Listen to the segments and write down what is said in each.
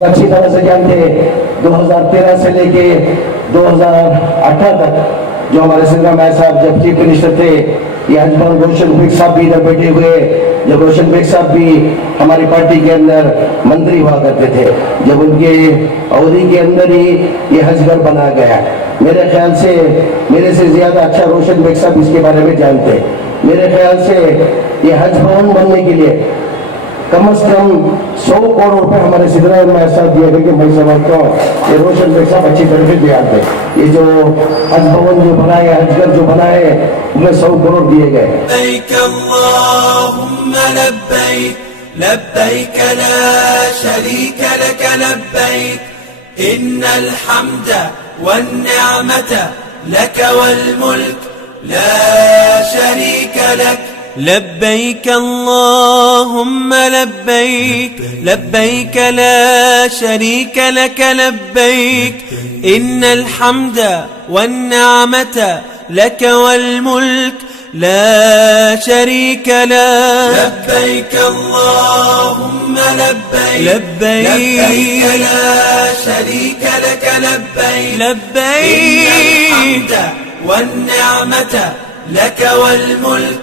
अच्छी तरह से जानते हैं 2013 से लेके 2018 तक जो हमारे सिद्धरामैया साहब जब चीफ मिनिस्टर थे, ये हजबन रोशन बेग साहब भी इधर बैठे हुए, जब रोशन बेग साहब भी हमारी पार्टी के अंदर मंत्री हुआ करते थे, जब उनके अवधि के अंदर ही ये हजगर बनाया गया। मेरे ख्याल से मेरे से ज्यादा अच्छा रोशन बेग साहब इसके बारे में जानते हैं। मेरे ख्याल से ये हज भवन बनने के लिए कम से कम 100 करोड़ रुपए हमारे सिद्धरामैया साहब दिए करके मैं समझता हूँ ये रोशन बेग साहब अच्छी तरह से जानते हैं। ये जो हज भवन जो बनाए, हजगर जो बनाए, उनमें 100 करोड़ दिए गए। लब्बैक ला शरीक लक लब्बैक इन्नल हम्द वन्निअमत लक वल मुल्क ला शरीक लक लब्बैक अल्लाहुम्मा लब्बैक लब्बैक ला शरीक लक लब्बैक इन्नल हम्द वन्निअमत लक वल मुल्क ला शरीक लक लब्बैक अल्लाहुम्मा लब्बैक लब्बैक ला शरीक लक लब्बैक लब्बैक वन्निअमत लक वल मुल्क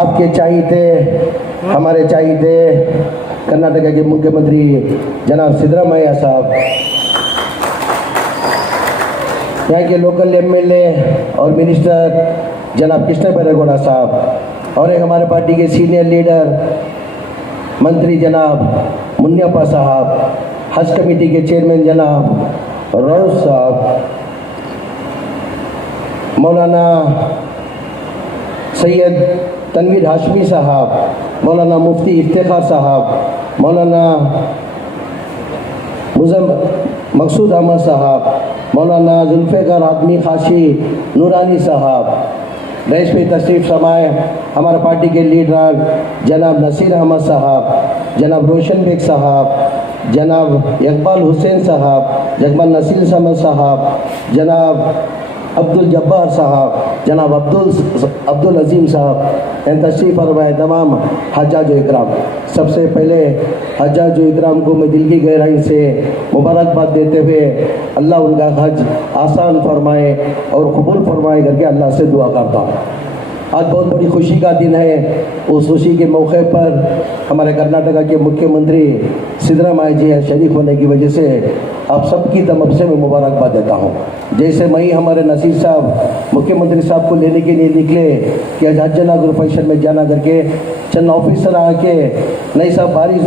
आपके चाहिए हमारे चाहिए कर्नाटक के मुख्यमंत्री जनाब सिद्धरामैया साहब, यहाँ के लोकल एमएलए और मिनिस्टर जनाब कृष्ण बैरेगौड़ा साहब, और एक हमारे पार्टी के सीनियर लीडर मंत्री जनाब मुन्नियप्पा साहब, हज कमेटी के चेयरमैन जनाब रऊफ साहब, मौलाना सैयद तनवीर हाशमी साहब, मौलाना मुफ्ती इफ्तिखार साहब, मौलाना मकसूद अहमद साहब, मौलाना जुल्फ़िकार आदमी खाशी नूरानी साहब, रईस पे तशरीफ़ समाए हमारे पार्टी के लीडर जनाब नसीर अहमद साहब, जनाब रोशन बेग साहब, जनाब इकबाल हुसैन साहब, जगमन नसीर समद साहब, जनाब अब्दुल जब्बार साहब, जनाब अब्दुल अजीम साहब, इन तशरीफ़ फरमाए तमाम हज्जाज इकराम। सबसे पहले हज्जाज इकराम को मैं दिल की गहराई से मुबारकबाद देते हुए अल्लाह उनका हज आसान फरमाए और कबूल फरमाए करके अल्लाह से दुआ करता हूँ। आज बहुत बड़ी खुशी का दिन है। उस खुशी के मौके पर हमारे कर्नाटका के मुख्यमंत्री सिद्धरामैया जी शरीक होने की वजह से आप सबकी तरफ से मैं मुबारकबाद देता हूँ। जैसे मैं हमारे नसीर साहब मुख्यमंत्री साहब को लेने के लिए निकले कि आज हज नागुर फंक्शन में जाना करके, चंद ऑफिसर आके नहीं साहब बारिश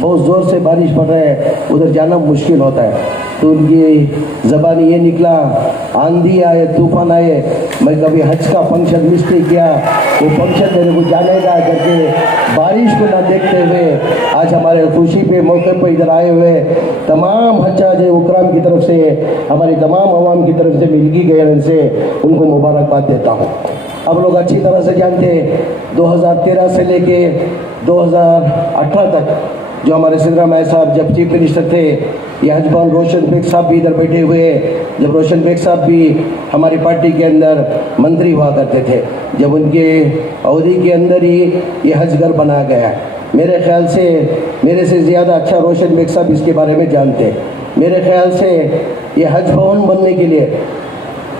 बहुत ज़ोर से बारिश पड़ रहा है, उधर जाना मुश्किल होता है, तो उनकी ज़बान ये निकला आंधी आए तूफान आए, मैं कभी हज का फंक्शन मिस नहीं किया, वो फंक्शन मेरे को जाने का करके बारिश को ना देखते हुए आज हमारे खुशी पे मौके पर इधर आए हुए तमाम हज्जाज उकराम की तरफ से, हमारी तमाम अवाम की तरफ से मिलगी गए से उनको मुबारकबाद देता हूँ। अब लोग अच्छी तरह से जानते हैं 2013 से लेके 2018 तक जो हमारे सिद्धरामैया साहब जब चीफ मिनिस्टर थे, ये हजबान रोशन बेग साहब भी इधर बैठे हुए, जब रोशन बेग साहब भी हमारी पार्टी के अंदर मंत्री हुआ करते थे, जब उनके अवधि के अंदर ही ये हजगर बना गया। मेरे ख्याल से मेरे से ज़्यादा अच्छा रोशन बेग साहब इसके बारे में जानते हैं। मेरे ख्याल से ये हज भवन बनने के लिए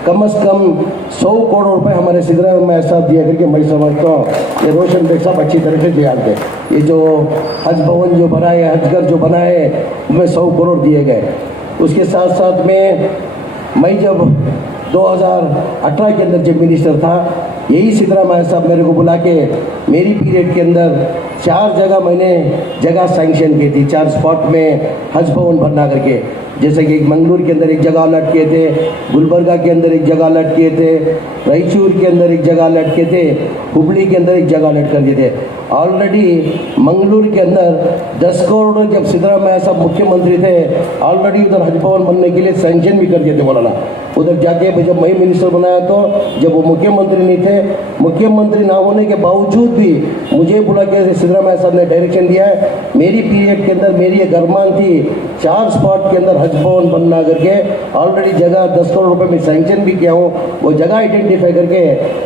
कम से कम 100 करोड़ रुपए हमारे सिद्धरामैया साहब दिया करके मैं समझता हूँ ये रोशन बेग साहब अच्छी तरह से जानते हैं। ये जो हज भवन जो बना है, हजगर जो बना है, उसमें 100 करोड़ दिए गए। उसके साथ साथ में मैं जब 2018 के अंदर जब मिनिस्टर था, यही सिद्धरामैया साहब मेरे को बुला के मेरी पीरियड के अंदर 4 जगह मैंने जगह सैंक्शन की थी, 4 स्पॉट में हज भवन भरना करके। जैसे कि मंगलूर के अंदर एक जगह अलर्ट किए थे, गुलबर्गा के अंदर एक जगह अलर्ट किए थे, रायचूर के अंदर एक जगह अलर्ट किए थे, हुबली के अंदर एक जगह अलर्ट कर दिए थे। ऑलरेडी मंगलूर के अंदर 10 करोड़ जब सिद्धरामैया साहब मुख्यमंत्री थे, ऑलरेडी उधर हज भवन बनने के लिए सैंक्शन भी कर दिए थे मौलाना। उधर जाके जब मैं मिनिस्टर बनाया तो जब वो मुख्यमंत्री नहीं थे, मुख्यमंत्री ना होने के बावजूद भी मुझे बुला के सिद्धरामैया साहब ने डायरेक्शन दिया है। मेरी पीरियड के अंदर मेरी एक अरमान थी 4 स्पॉट के अंदर हज भवन बनना करके, ऑलरेडी जगह 10 करोड़ रुपए में सैंक्शन भी किया हूँ। वो जगह आइडेंटिफाई करके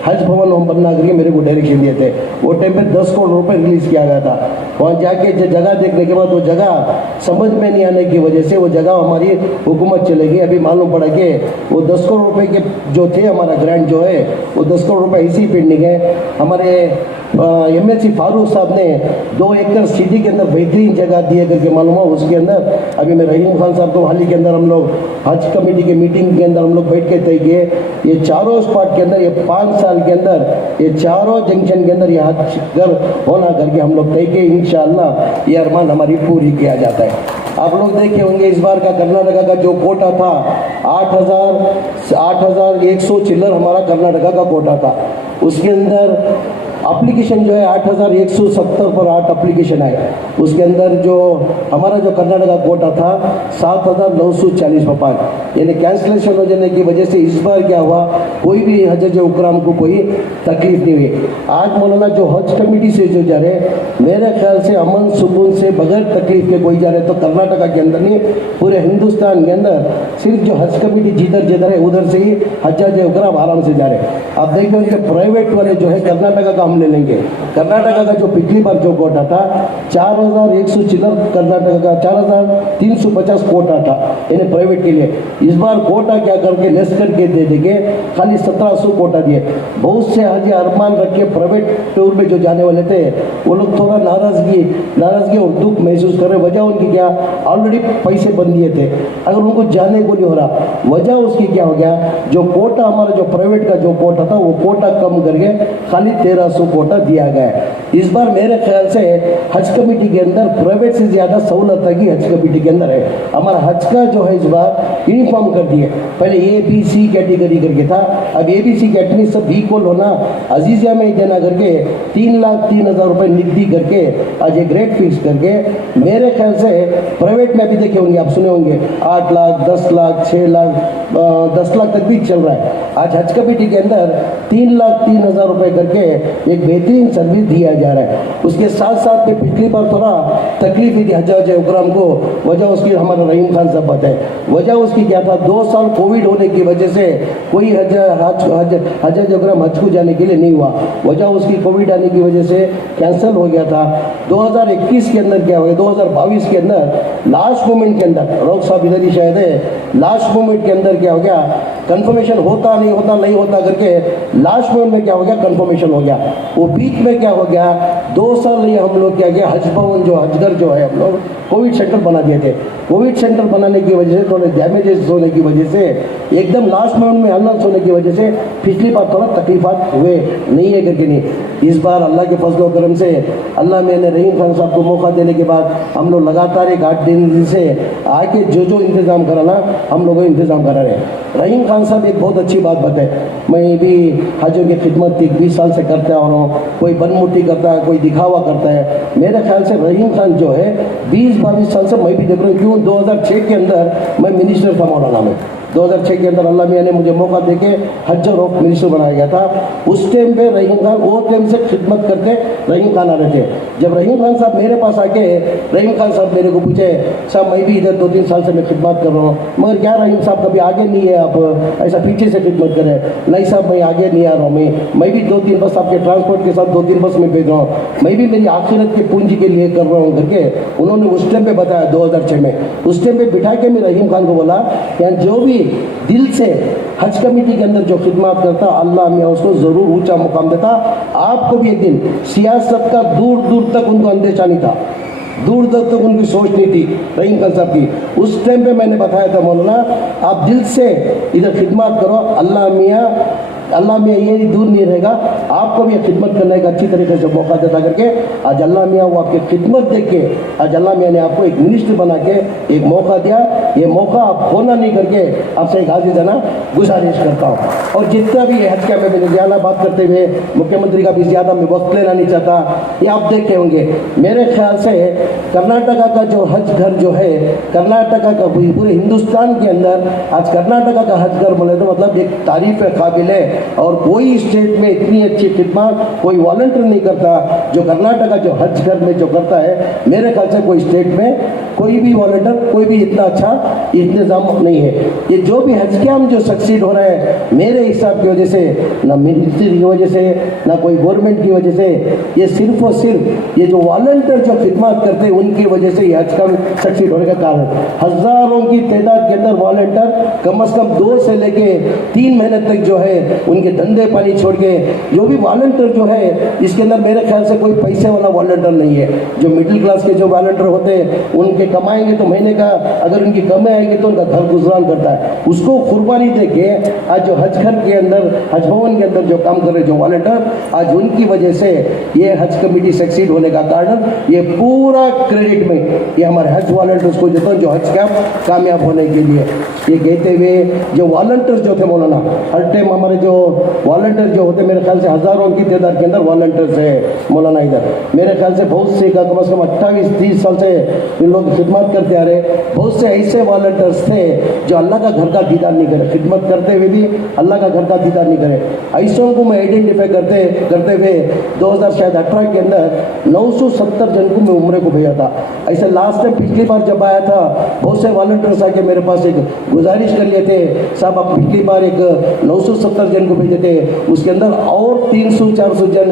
हज भवन हम बनना करके मेरे को डायरेक्शन दिए थे। वो टाइम पे 10 करोड़ रुपए रिलीज किया गया था। वहाँ जाके जगह देखने के बाद वो जगह समझ में नहीं आने की वजह से वो जगह हमारी हुकूमत चलेगी। अभी मालूम पड़ा कि वो 10 करोड़ रुपए के जो थे, हमारा ग्रांट जो है वो 10 करोड़ रुपए इसी पेंडिंग है। हमारे MLC फारूक साहब ने 2 एकड़ सिटी के अंदर बेहतरीन जगह दिए करके मालूम हुआ। उसके अंदर अभी मैं रहीम खान साहब को हाल ही के अंदर हम लोग हज कमेटी के मीटिंग के अंदर हम लोग बैठ के तय किए, ये चारों स्पॉट के अंदर ये 5 साल के अंदर ये चारों जंक्शन के अंदर ये हज घर होना करके हम लोग तय किए। इंशाअल्लाह ये अरमान हमारी पूरी किया जाता है। आप लोग देखे होंगे इस बार का कर्नाटका का जो कोटा था 8,100 चिल्लर हमारा कर्नाटका का कोटा था। उसके अंदर एप्लीकेशन जो है 8,170 पर 8 एप्लीकेशन आए। उसके अंदर जो हमारा जो कर्नाटका कोटा था 7,940 पर 5, यानी कैंसिलेशन हो जाने की वजह से इस बार क्या हुआ, कोई भी हज उकराम को कोई तकलीफ नहीं हुई। आज मौलाना जो हज कमेटी से जो जा रहे, मेरे ख्याल से अमन सुकून से बगैर तकलीफ के कोई जा रहे, तो कर्नाटका के अंदर नहीं पूरे हिंदुस्तान के अंदर सिर्फ जो हज कमेटी जिधर है उधर से ही हज उकराम आराम से जा रहे। आप देखिए प्राइवेट वाले जो है कर्नाटका का ले लेंगे। कर्नाटका का जो पिछली बार जो कोटा था 4,100 चिल्लर, कर्नाटका का 4,350 कोटा था यानी प्राइवेट के लिए। इस बार कोटा क्या करके लेस करके दे देंगे, खाली 1,700 कोटा दिए। बहुत से हज अरमान रख के प्राइवेट टूर में जो जाने वाले थे वो लोग थोड़ा नाराजगी और दुख महसूस कर रहे। वजह उनकी क्या, ऑलरेडी पैसे बन दिए थे, अगर उनको जाने को नहीं हो रहा। वजह उसकी क्या हो गया, जो कोटा हमारा जो प्राइवेट का जो कोटा था वो कोटा कम करके खाली 1,300 कोटा दिया गया है। इस बार मेरे ख्याल से हज कमेटी के अंदर प्राइवेट से ज्यादा सहूलत है कि हज कमेटी के अंदर है। हमारा हज का जो है इस बार यूनिफॉर्म कर दिए, पहले ABC कैटेगरी करके था, अब ABC कैटेगरी सब इक्वल होना, अजीजिया में देना करके 3,03,000 रुपए निधि करके आज एक रेट फिक्स करके मेरे ख्याल से प्राइवेट में भी देखे होंगे, आप सुने होंगे 8 लाख 10 लाख 6 लाख 10 लाख तक भी चल रहा है। आज हज कमेटी के अंदर 3,03,000 रुपए करके एक बेहतरीन सर्विस दिया जा रहा है। उसके साथ साथ में पिछली बार थोड़ा तकलीफ ही थी हज उकराम को, वजह उसकी हमारा रहीम खान साहब बताए। वजह उसकी क्या था, 2 साल कोविड होने की वजह से कोई हज उकराम हज को जाने के लिए नहीं हुआ। वजह उसकी कोविड आने की वजह से कैंसिल हो गया था। 2021 के अंदर क्या हो गया, 2022 के अंदर लास्ट मोमेंट के अंदर, रौक साहब इधर ही शायद है, लास्ट मोमेंट के अंदर क्या हो गया, कंफर्मेशन होता नहीं होता करके लास्ट मोमेंट में क्या हो गया, कंफर्मेशन हो गया। वो बीच में क्या हो गया, 2 साल लिए हम लोग क्या किया, हज भवन जो हजगर जो है हम लोग कोविड सेंटर बना दिए थे। कोविड सेंटर बनाने की वजह से थोड़े डैमेजेस होने की वजह से एकदम लास्ट मोमेंट में अनलॉक होने की वजह से पिछली बार थोड़ा तकलीफात हुए नहीं है करके नहीं। इस बार अल्लाह के फजल करम से अल्लाह ने रहीम खान साहब को मौका देने के बाद हम लोग लगातार एक 8 दिन से आके जो इंतज़ाम कराना हम लोगों को इंतज़ाम करा रहे हैं। रहीम खान साहब एक बहुत अच्छी बात बताए, मैं भी हजों की खिदमत 20 साल से करता आ रहा हूँ। कोई बनमुटी करता है, कोई दिखावा करता है। मेरे ख्याल से रहीम खान जो है 20-22 साल से मैं भी देख रहा हूँ। क्यों 2006 के अंदर मैं मिनिस्टर था मौलाना में। 2006 के अंदर अल्लाह मियाँ ने मुझे मौका देके हज और वक्फ मिनिस्टर बनाया गया था। उस टाइम पे रहीम खान वो टाइम से खिदमत करते रहीम खान आ रहे थे। जब रहीम खान साहब मेरे पास आके रहीम खान साहब मेरे को पूछे, साहब मैं भी इधर 2-3 साल से मैं खिदमत कर रहा हूँ, मगर क्या रहीम साहब कभी आगे नहीं है, आप ऐसा पीछे से खिदमत करें। नहीं साहब मैं आगे नहीं आ रहा हूँ, मैं भी 2-3 बस आपके ट्रांसपोर्ट के साथ 2-3 बस में भेज रहा हूँ, मैं भी मेरी आखिरत की पूंजी के लिए कर रहा हूँ करके उन्होंने उस टाइम पे बताया 2006 में। उस टाइम पे बिठा के मैं रहीम खान को बोला कि जो भी दिल से हज कमेटी के अंदर जो खिदमत करता अल्लाह मियाँ उसको ज़रूर ऊंचा मुकाम देता। आपको भी एक दिन सियासत का दूर दूर तक उनको अंदेशा नहीं था, दूर दूर तक उनकी सोच नहीं थी रहीम खान साहब की। उस टाइम पे मैंने बताया था मौलाना आप दिल से इधर खिदमत करो, अल्लाह मियाँ ये दूर नहीं रहेगा, आपको भी खिदमत करने का अच्छी तरीके से मौका देता करके आज अल्लाह मियाँ वो आपकी खिदमत देख के आज अल्लाह मियाँ ने आपको एक मिनिस्टर बना के एक मौका दिया। ये मौका आप खोना नहीं करके आपसे एक आज़िज़ाना गुजारिश करता हूँ। और जितना भी हज का मैं ज़्यादा बात करते हुए मुख्यमंत्री का भी ज़्यादा मैं वक्त लेना नहीं चाहता। ये आप देखे होंगे मेरे ख्याल से कर्नाटका का जो हज घर जो है, कर्नाटका का पूरे हिंदुस्तान के अंदर आज कर्नाटका का हज घर बोले तो मतलब एक तारीफ़ काबिल है। और कोई स्टेट में इतनी अच्छी खिदमत कोई वॉलंटियर नहीं करता जो कर्नाटका जो हज घर में जो करता है। मेरे ख्याल से कोई स्टेट में कोई भी वॉलंटियर कोई भी इतना अच्छा इंतजाम नहीं है। ये जो भी हज कैंप जो सक्सीड हो रहा है मेरे हिसाब की वजह से, ना मिनिस्ट्री की वजह से, ना कोई गवर्नमेंट की वजह से, ये सिर्फ और सिर्फ ये जो वॉलंटियर जो खिदमत करते हैं उनकी वजह से ये हज कैंप सक्सीड होने का कारण। हज़ारों की तादाद के अंदर वॉलंटियर कम से कम 2 से लेके 3 महीने तक जो है उनके धंधे पानी छोड़ के जो भी वॉलंटियर जो है इसके अंदर मेरे ख्याल से कोई पैसे वाला वॉलंटियर नहीं है। जो मिडिल क्लास के जो वॉलंटियर होते हैं उनके कमाएंगे तो महीने का अगर उनकी कमाई आएगी तो उनका घर गुजरान करता है, उसको कुर्बानी दे के आज जो हज घर के अंदर हज भवन के अंदर जो काम कर रहे जो वॉलंटियर आज उनकी वजह से ये हज कमेटी सक्सीड होने का कारण ये पूरा क्रेडिट में ये हमारे हज वॉलंटियर्स को देता हूँ जो हज कैंप कामयाब होने के लिए। ये कहते हुए जो वॉलंटियर्स जो थे मौलाना हर टाइम हमारे जो वॉलंटियर जो होते मेरे ख्याल से हज़ारों की तादाद के अंदर वॉलंटियर्स है मौलाना इधर। मेरे ख्याल से बहुत से कम से कम 28-30 साल से इन लोग खिदमत करते आ रहे। बहुत से ऐसे वॉलंटियर्स थे जो अल्लाह का घर का दीदार नहीं करे, खिदमत करते हुए भी अल्लाह का घर का दीदार नहीं करे। ऐसों को मैं आइडेंटिफाई करते हुए 2018 के अंदर 970 जन को मैं उम्रे को भेजा था। ऐसे लास्ट टाइम पिछली बार जब आया था बहुत से वॉलंटियर्स आके मेरे पास एक गुजारिश कर लिए थे, साहब आप पिछली बार एक 970 जन को भेजे थे, उसके अंदर और 300-400 जन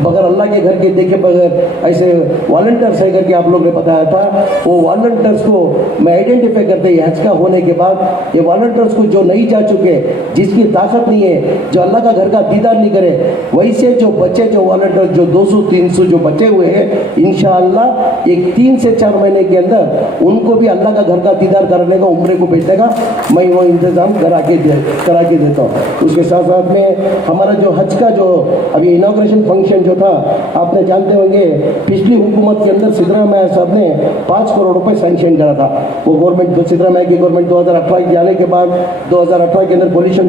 बगैर अल्लाह के घर के देखे बगैर ऐसे वॉलंटियर्स है करके आप लोग ने बताया था। वो वॉलंटियर्स को मैं आइडेंटिफाई करते ही हज का होने के बाद ये वॉलंटियर्स को जो नहीं जा चुके, जिसकी ताकत नहीं है, जो अल्लाह का घर का दीदार नहीं करे, वैसे जो बच्चे जो वॉलंटियर्स जो 200-300 जो बचे हुए हैं इंशाअल्लाह एक 3 से 4 महीने के अंदर उनको भी अल्लाह का घर का दीदार करने का उम्रे को भेजने का मैं वो इंतज़ाम करा के देता हूँ। उसके साथ साथ में हमारा जो हज का जो अभी इनॉग्रेशन फंक्शन जो था आपने जानते होंगे पिछली हुकूमत के अंदर सिद्धरामैया साहब ने 5 करोड़ रुपए सैंक्शन करा था। वो गवर्नमेंट सिद्धरामैया की गवर्नमेंट 2018 के आने के बाद 2018 के अंदर कोलिशन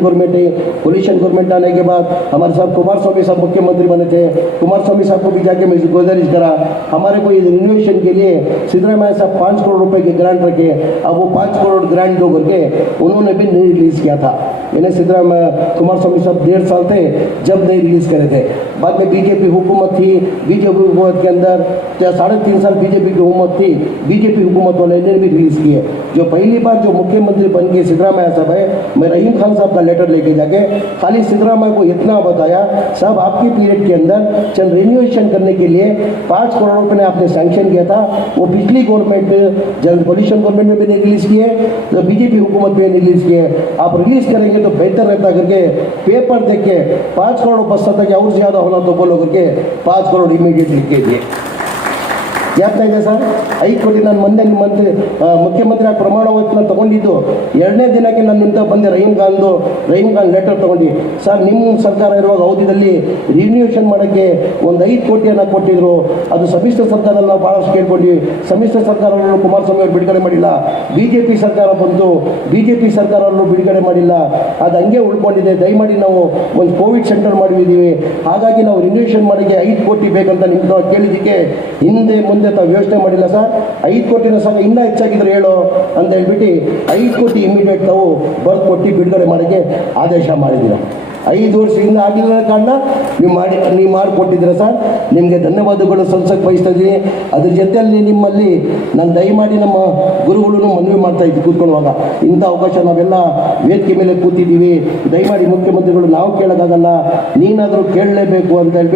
गवर्नमेंट आने के बाद हमारे साहब कुमार स्वामी साहब मुख्यमंत्री बने थे। कुमार स्वामी साहब को भी जाके मैं गुजारिश करा हमारे को रिन्यूएशन के लिए सिद्धरामैया साहब 5 करोड़ रुपए के ग्रांट रखे। अब वो 5 करोड़ ग्रांट दो करके उन्होंने भी नहीं रिलीज किया था। मैंने सिद्धरामैया कुमार स्वामी साहब 1.5 साल थे जब नहीं रिलीज करे थे। बाद में बीजेपी हुकूमत थी, बीजेपी हुकूमत के अंदर 3.5 साल बीजेपी की हुकूमत थी, बीजेपी हुकूमत वाले ने भी रिलीज किए। जो पहली बार जो मुख्यमंत्री बन के सिद्धरामैया साहब है, मैं रहीम खान साहब का लेटर लेके जाके खाली सिद्धरामैया को इतना बताया, साहब आपकी पीरियड के अंदर चल रिन्यूएशन करने के लिए 5 करोड़ रुपये ने आपने सैंक्शन किया था, वो पिछली गवर्नमेंट जब कोलिशन गवर्नमेंट में भी नहीं रिलीज किए, तो बीजेपी हुकूमत में रिलीज किए। आप रिलीज करेंगे तो बेहतर रहता करके पेपर देख के 5 करोड़ बचता था कि और ज़्यादा होना तो बोलो करके 5 करोड़ इमीडिएट लिख के दिए। ಜ್ಞಾಪಕ ಇದೆ ಸರ್? 5 ಕೋಟಿ ನಾನು ಮೊನ್ನೆ ಮುಖ್ಯಮಂತ್ರಿ ಆಗಿ ಪ್ರಮಾಣ ವಚನ ತಗೊಂಡಿದ್ದು 2ನೇ ದಿನಕ್ಕೆ ನಾನು ನಿಂತ ಬಂದೆ ರಹೀಮ್ ಖಾನ್ ಲೆಟರ್ ತಗೊಂಡು. ಸರ್ ನಿಮ್ಮ ಸರ್ಕಾರ ಇರುವಾಗ ಅವಧಿಯಲ್ಲಿ ರಿನ್ಯೂಷನ್ ಮಾಡೋಕ್ಕೆ ಒಂದು 5 ಕೋಟಿಯನ್ನು ಕೊಟ್ಟಿದ್ರು. ಅದು ಸಮ್ಮಿಶ್ರ ಸರ್ಕಾರದಲ್ಲಿ ನಾವು ಭಾಳಷ್ಟು ಕೇಳ್ಕೊಂಡ್ವಿ. ಸಮ್ಮಿಶ್ರ ಸರ್ಕಾರವನ್ನು ಕುಮಾರಸ್ವಾಮಿ ಅವರು ಬಿಡುಗಡೆ ಮಾಡಿಲ್ಲ. BJP ಸರ್ಕಾರ ಬಂತು, BJP ಸರ್ಕಾರವನ್ನು ಬಿಡುಗಡೆ ಮಾಡಿಲ್ಲ. ಅದು ಹಂಗೆ ಉಳ್ಕೊಂಡಿದೆ. ದಯಮಾಡಿ ನಾವು ಒಂದು ಕೋವಿಡ್ ಸೆಂಟರ್ ಮಾಡಿದ್ದೀವಿ, ಹಾಗಾಗಿ ನಾವು ರಿನ್ಯೂಷನ್ ಮಾಡೋಕ್ಕೆ 5 ಕೋಟಿ ಬೇಕಂತ ನಿಮ್ಗೆ ಕೇಳಿದ್ದಕ್ಕೆ ಹಿಂದೆ ಮುಂದೆ ತಾವು ಯೋಚನೆ ಮಾಡಿಲ್ಲ ಸರ್. 5 ಕೋಟಿನ ಸಾಕ, ಇನ್ನೂ ಹೆಚ್ಚಾಗಿದ್ರೆ ಹೇಳು ಅಂತ ಹೇಳ್ಬಿಟ್ಟು 5 ಕೋಟಿ ಇಮಿಡಿಯೇಟ್ ತಾವು ಬರ್ದು ಕೊಟ್ಟು ಬಿಡುಗಡೆ ಮಾಡೋಕ್ಕೆ ಆದೇಶ ಮಾಡಿದ್ದೀರ. 5 ವರ್ಷದಿಂದ ಆಗಿಲ್ಲ ಕಾರಣ ನೀವು ಮಾಡಿಕೊಟ್ಟಿದ್ದೀರ ಸರ್. ನಿಮಗೆ ಧನ್ಯವಾದಗಳು ಸಲ್ಲಿಸಕ್ಕೆ ಬಯಸ್ತಾ ಇದ್ದೀನಿ. ಅದ್ರ ಜೊತೆಯಲ್ಲಿ ನಿಮ್ಮಲ್ಲಿ ನಾನು ದಯಮಾಡಿ ನಮ್ಮ ಗುರುಗಳನ್ನು ಮನವಿ ಮಾಡ್ತಾ ಇದ್ದು ಕೂತ್ಕೊಳ್ಳುವಾಗ, ಇಂಥ ಅವಕಾಶ ನಾವೆಲ್ಲ ವೇದಿಕೆ ಮೇಲೆ ಕೂತಿದ್ದೀವಿ, ದಯಮಾಡಿ ಮುಖ್ಯಮಂತ್ರಿಗಳು ನಾವು ಕೇಳೋಕ್ಕಾಗಲ್ಲ, ನೀನಾದರೂ ಕೇಳಲೇಬೇಕು ಅಂತ ಹೇಳ್ಬಿಟ್ಟು